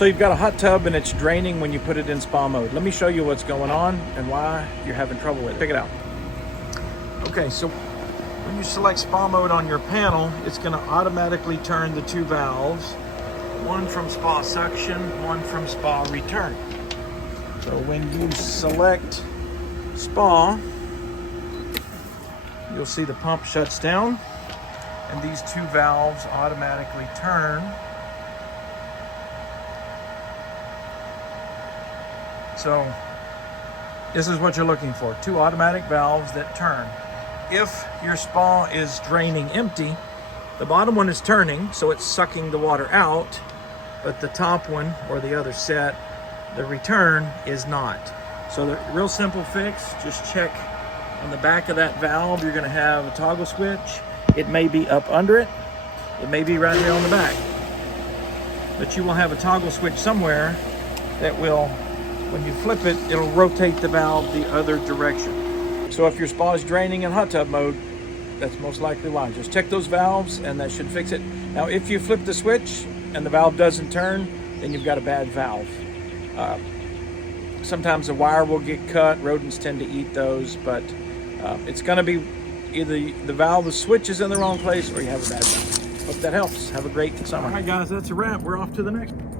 So you've got a hot tub and it's draining when you put it in spa mode. Let me show you what's going on and why you're having trouble with it. Check it out. Okay, so when you select spa mode on your panel, it's going to automatically turn the two valves, one from spa suction, one from spa return. So when you select spa, you'll see the pump shuts down and these two valves automatically turn. So this is what you're looking for, two automatic valves that turn. If your spa is draining empty, the bottom one is turning, so it's sucking the water out, but the top one, or the other set, the return, is not. So the real simple fix, just check on the back of that valve. You're gonna have a toggle switch. It may be up under it. It may be right here on the back. But you will have a toggle switch somewhere that will, when you flip it, it'll rotate the valve the other direction. So if your spa is draining in hot tub mode, that's most likely why. Just check those valves and that should fix it. Now, if you flip the switch and the valve doesn't turn, then you've got a bad valve. Sometimes the wire will get cut. Rodents tend to eat those, but it's gonna be either the valve, the switch is in the wrong place, or you have a bad valve. Hope that helps. Have a great summer. All right, guys, that's a wrap. We're off to the next one.